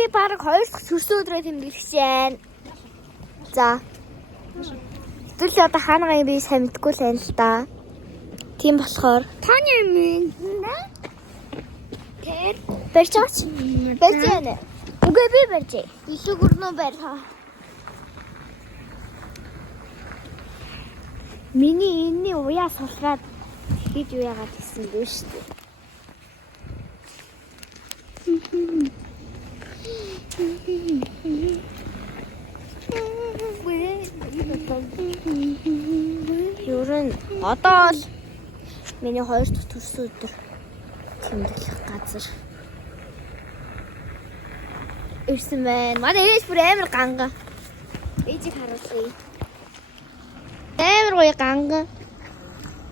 би баг 2 дахь төрсөн өдрөө тэмдэглэж байна. За. Тэгвэл одоо хаана гай би сайн мэдгүй л байна л да. Тийм болохоор Таны минь тэр барьж байгаач. Барьж яана. Үгүй би барьж. Илүү гүрнөө барьгаа. Миний энэний уяа сулраад хэд юу яагаад гэсэн бэ шүү дээ. Юурын одоо л миний 2 дахь төрсөн өдөр тэмдэглэх газар ирсэн байна. Манай ээж бүр амар ганган. Ээжийг харуулъя. Амар гоё ганган.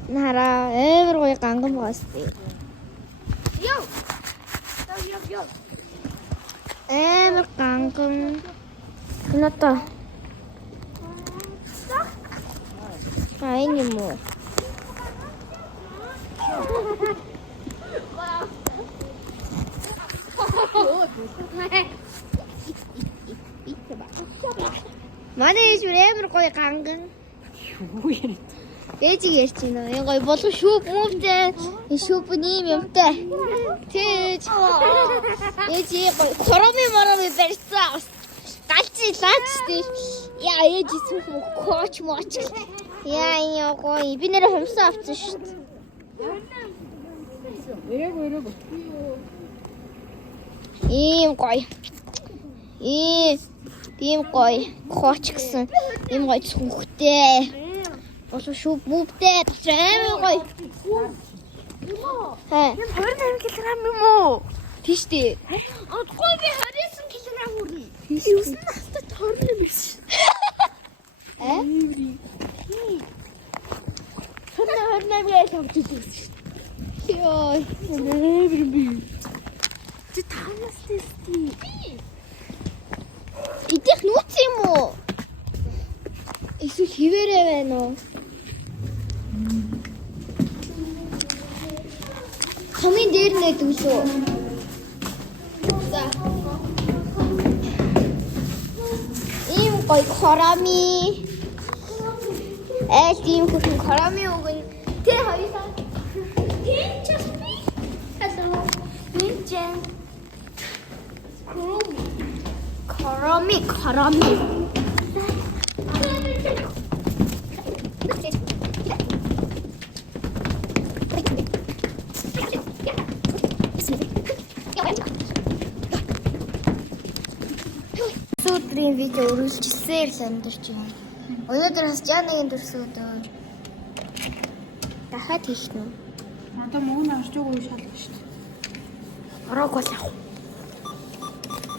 Нараа амар гоё ганган байгаас тий. Йоо. Йоо. Амар ганган. Хэнэта. Энэ юм уу? Манай ээж амар гоё ганган. юу юм? Ээжийг ярьж байна. Энэ гоё болов шүүп мөвтэй. Энэ шүүп нэм юмтай. Тэгэж. Ээж гоё хороми мороми барьцаа. Галчи лаачтэй. Яа ээж зүх коч моч. Яа энэ гоё. Би нэрээ хумсаа авсан шүү дээ. Эрэг. Ийм гоё. Ийм гоё. Коч гэсэн. Ийм гоё зүхтэй. Болов шүүп мөвтэй. Амар гоё. Хаа. Энэ 28 кг юм уу? Тийш дээ. Одгүй би 29 кг хүрнэ. Юусэн настай торно биш. Аа? 28 яаж авч үзсэн шүү. Йой. Нэмэр би. Тэ танаас тестий. Идэх нууц юм уу? Эсвэл хിവэрэ байна уу? Хамгийн дээр нэ дүүсөө. За. Ийм гоё корами. Тийм хүн корами өгнө. Тэ хоёроо. Тэнчэсби. Hello. Тэнчэн. Корами. Өдрийн видео үргэлжилсээр л амьдарч байна. Өнөөдөр бас Жанагийн төрсөн өдөр. Дахиад хийх нь. Надаа мөн орж өгөө шалгах шүү дээ. Ороог бол яг.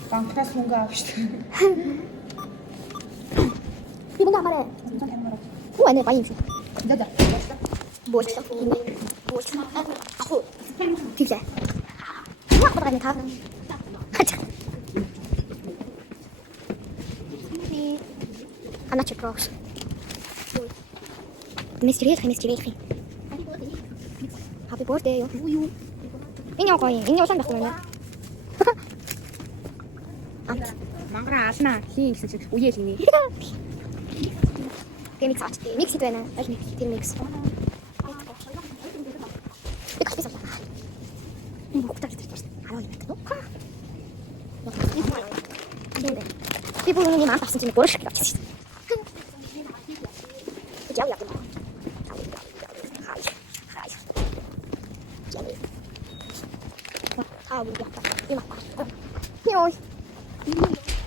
Банкнаас мөнгө авах шүү дээ. Би мөнгө аваарай. Хүү анаа баян шүү. Дэдэ. Боолчлаа. Боолчлаа. Ахуу. Тэглээ. Яах вэ гэнэ таа? Хач. Она чекрос. Мистериет. Happy birthday. Юу. Энэ гоё. Энэ улаан байх юм. Мангара алнаа. Хий гэсэн чинь үеэл нэ. Микс ач. Микс ит байна. Аль нэг тэр микс. Их хэсэг. Энэ бүгд тавьчих гэж байна. Хараа юм байна. Би бүр нэг маа авсан чинь гурш гэж авчихсан. Яа. Аа бүр яа. Йой.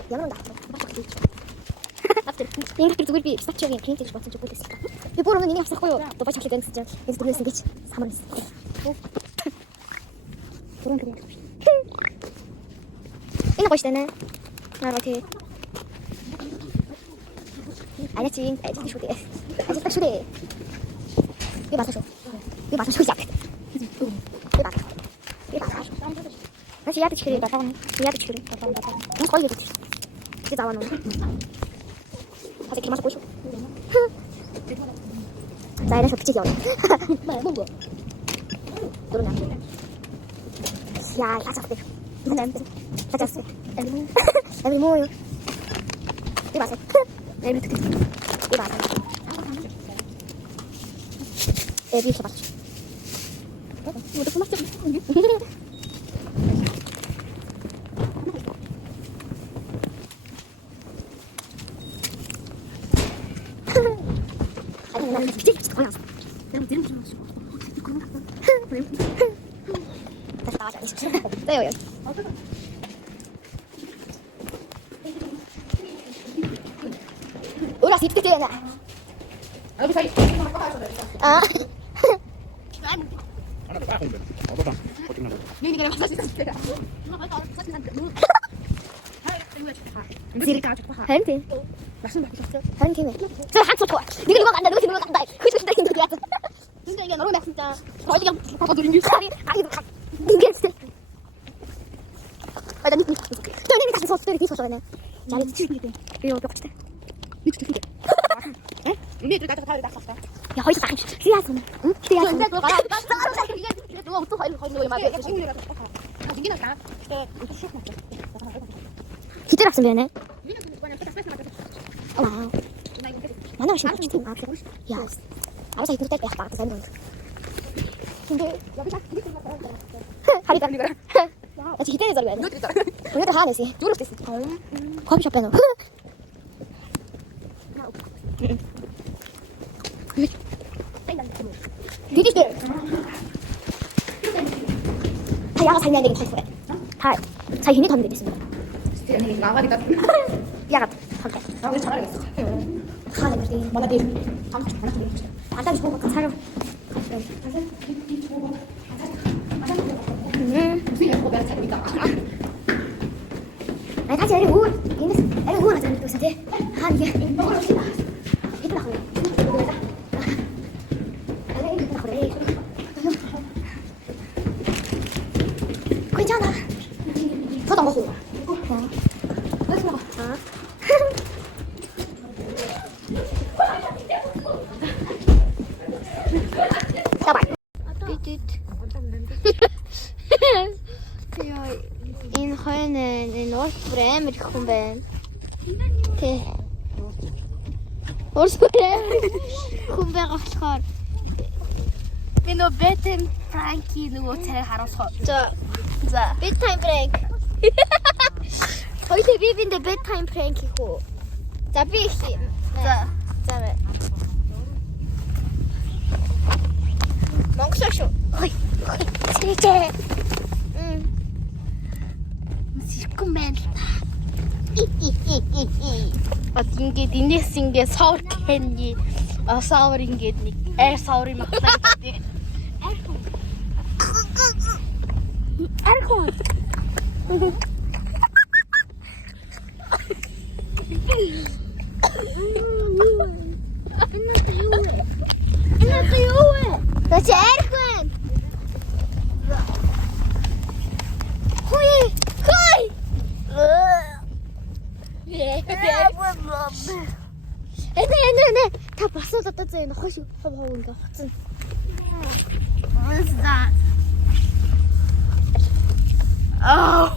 Ямар нэг энэ зүгээр би стачгийн клиент гэж бодсон ч үгүй л. Би бүр өмнө нэг авсахгүй юу? Дубай чаклаг гэсэн чинь энэ зүгээс ингэж самар нэс. Бүрэн клиент. Энэ гоё штэ нэ. Нараа тий. 아니야 지금 아직 쇼대 아직 딱 쇼대 왜 맞아 쇼 야. 다시 야드 치크리 야드 치크리 너무 거의 됐지 이제 나와 너 다시 기마서 보이쇼 자 이런 쇼 피치지 오늘 뭔가 그러냐 야 야자 이거 냄새 가져왔어. 여기 뭐요? 이거 마세요. 여기 밑에 이거 마세요. 여기 있어 봐. 이거 소막장. 아니 나 진짜 거의 왔어. 내가 들은 좀 마시고. 다시 나가자. 떼요 여기. 우리 어떻게 뛰어나? 여기 저희 아. 하나 딱 온대. 어떠다? 어떻게 나가? 미니가 마사지 상태야. 하얀팀. 맛있는 거 있었어? 하얀팀에. 저 한쪽 좋아. 네가 이거 간다. 네가 간다. 그 진짜 힘들게 하자. 진짜 이게 너무 나 진짜. 어디가 바꿔 드린 아니 이게 진짜. 나 니니. 저 니니 다시 줬어. 니니 줬어. 잘 치게. 이거 몇 개. 미치 치게. 에? 우리들 나도 다 났었어. 야, 거기서 딱 귀하잖아. 응? 귀하잖아. 근데 너 가라. 이게 누가 웃어 가지고 거기 왜 말이야? 친구들이 가서 아, 니기는 다. 이거 쉬었어. 기절 학생이네. 니는 그냥 빼다 빼다 맞아. 와우. 나 이거 빼자. 나는 싫어. 아, 그래. 야. 알아서 이거 뗄 때. 나 그래서 근데 여기서 하리가. 나 지금 기대는 소리가 너 나. 들었잖아. 오늘도 하는지. 누를 수 있어. 커피숍 빼놓. 디디들. 다 야가 살면 되긴 탈수래. 다 자기 힘이 더 되겠습니다. 진짜 나가니까 야가 할게. 나 우리 잘하겠어. 가는 거지. 뭐나 내 안 따지 주고 사려. 무슨 예뻐 내가 잘 믿다. 아니 다시 애를 우울. 애를 우울하자. 또 사대. 아 이게 먹으러 싶다. 이쁘다 그래. 이쁘다 그래. 괜찮아. 저도 먹고. 자. Dabei. In Hønen i Nord-Bremer kom ben til Nord-Bremer kom ben afskar. Men nå vet en Frankie noe til her hos oss. 자, bedtime prank. heute wir in der bedtime prank ko. 자, 비시. 자, 자. 멍청쇼. 어이. 실제. Musikument. At ингээд энэс ингээд савр хэнги савр ингээд нэг аир саврын маглаа гэдэг. Архоо. Энэ юу вэ? Тэч архын. Хүй. Хүй. Эне та басууд одоо зөө энэ хойш хов ингээ хоцсон. What's that? Oh.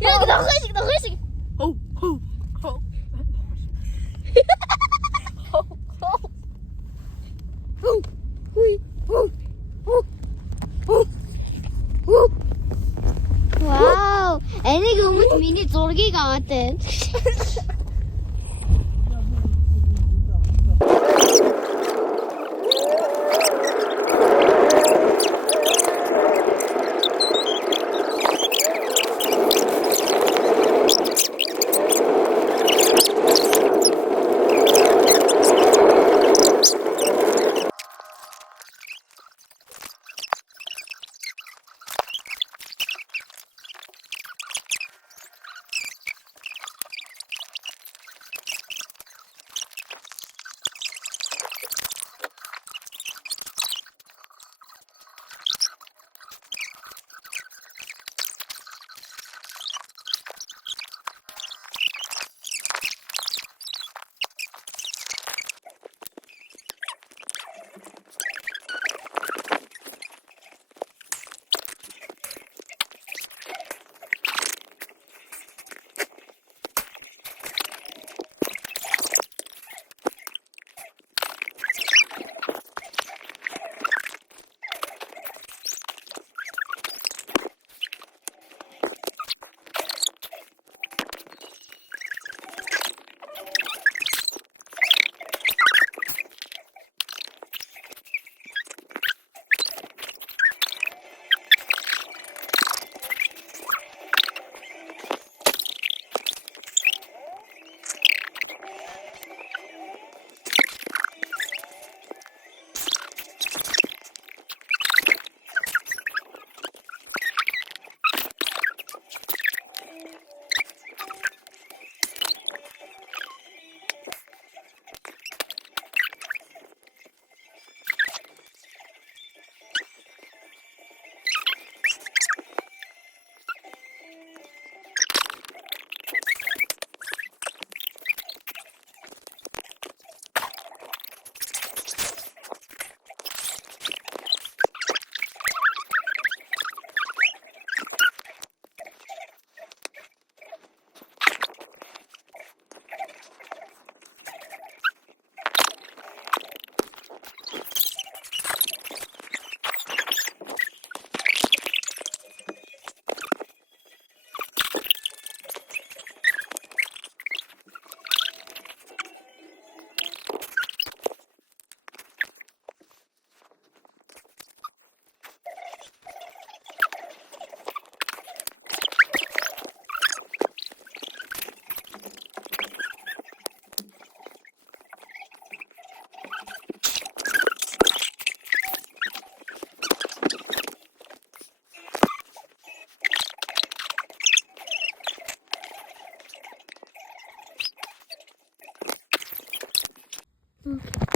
Яг нохойшиг. Oh, oh, oh. Хүй. Вау! Энийг өмнө миний зургийг аваад байна. Okay.